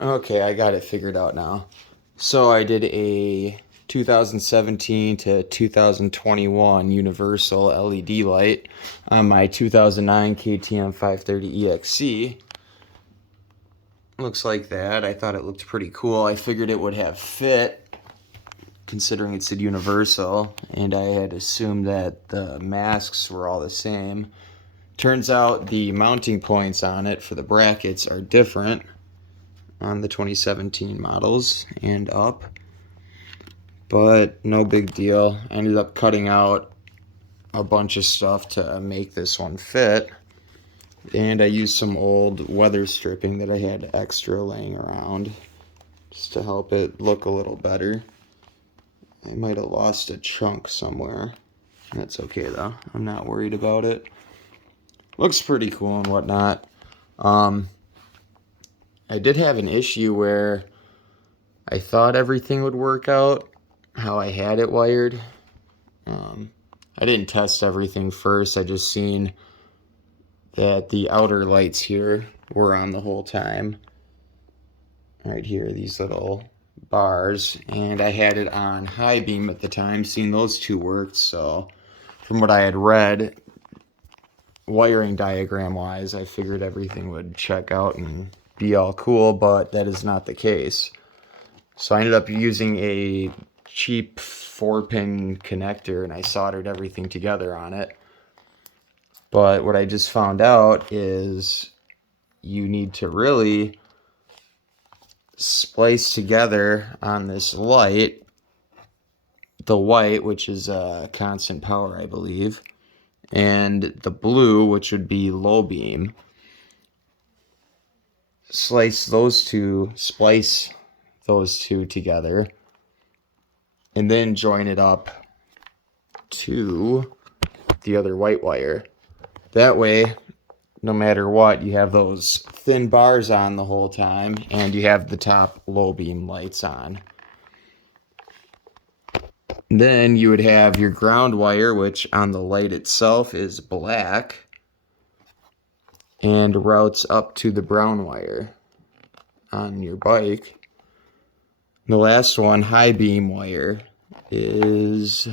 Okay, I got it figured out now. So I did a 2017 to 2021 universal LED light on my 2009 KTM 530 EXC. Looks like that. I thought it looked pretty cool. I figured it would have fit considering it's a universal, and I had assumed that the masks were all the same. Turns out the mounting points on it for the brackets are different on the 2017 models and up, but no big deal. I ended up cutting out a bunch of stuff to make this one fit, and I used some old weather stripping that I had extra laying around just to help it look a little better. I might have lost a chunk somewhere. That's okay though, I'm not worried about it. Looks pretty cool and whatnot. I did have an issue where I thought everything would work out how I had it wired. I didn't test everything first. I just seen that the outer lights here were on the whole time. Right here, these little bars. And I had it on high beam at the time, seen those two worked. So from what I had read, wiring diagram wise, I figured everything would check out and be all cool, but that is not the case. So I ended up using a cheap 4-pin connector and I soldered everything together on it. But what I just found out is you need to really splice together on this light, the white, which is constant power, I believe, and the blue, which would be low beam. Splice those two together, and then join it up to the other white wire. That way, no matter what, you have those thin bars on the whole time, and you have the top low beam lights on. Then you would have your ground wire, which on the light itself is black, and routes up to the brown wire on your bike. The last one, high beam wire, is,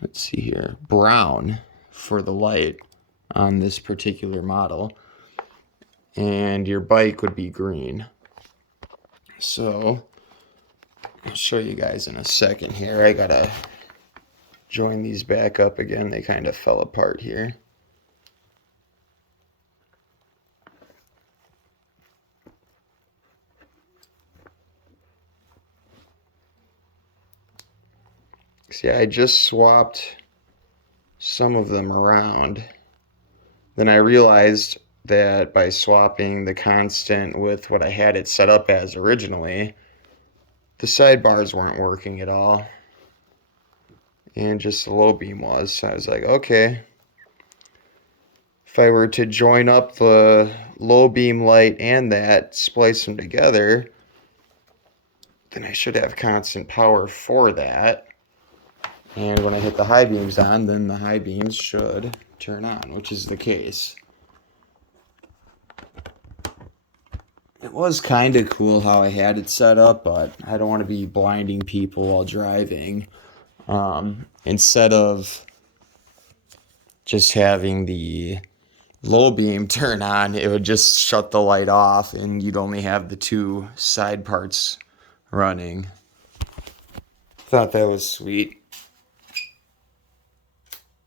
let's see here, brown for the light on this particular model, and your bike would be green. So I'll show you guys in a second here. I gotta join these back up again. They kind of fell apart here. See, I just swapped some of them around. Then I realized that by swapping the constant with what I had it set up as originally, the sidebars weren't working at all. And just the low beam was. So I was like, okay, if I were to join up the low beam light and that, splice them together, then I should have constant power for that. And when I hit the high beams on, then the high beams should turn on, which is the case. It was kind of cool how I had it set up, but I don't want to be blinding people while driving. Instead of just having the low beam turn on, it would just shut the light off and you'd only have the two side parts running. Thought that was sweet.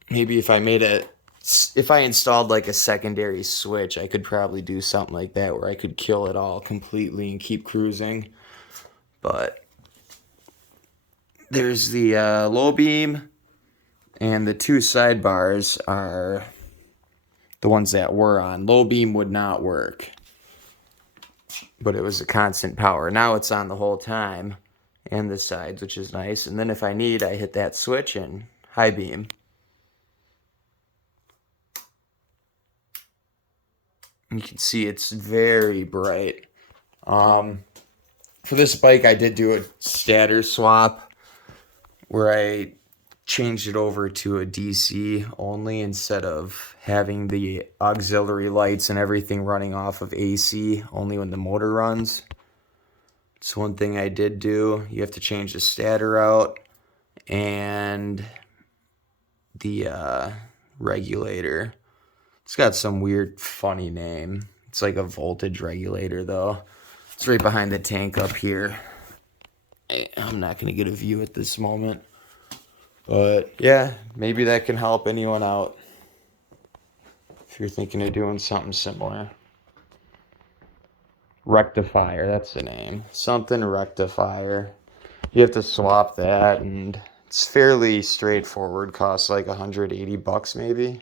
Maybe if I installed like a secondary switch, I could probably do something like that where I could kill it all completely and keep cruising. But there's the low beam, and the two sidebars are the ones that were on. Low beam would not work, but it was a constant power. Now it's on the whole time, and the sides, which is nice. And then if I need, I hit that switch and high beam. You can see it's very bright. For this bike, I did do a stator swap where I changed it over to a DC only instead of having the auxiliary lights and everything running off of AC only when the motor runs. It's one thing I did do. You have to change the stator out and the regulator. It's got some weird funny name. It's like a voltage regulator though. It's right behind the tank up here. I'm not going to get a view at this moment. But yeah, maybe that can help anyone out if you're thinking of doing something similar. Rectifier, that's the name. Something rectifier. You have to swap that, and it's fairly straightforward. Costs like $180 maybe.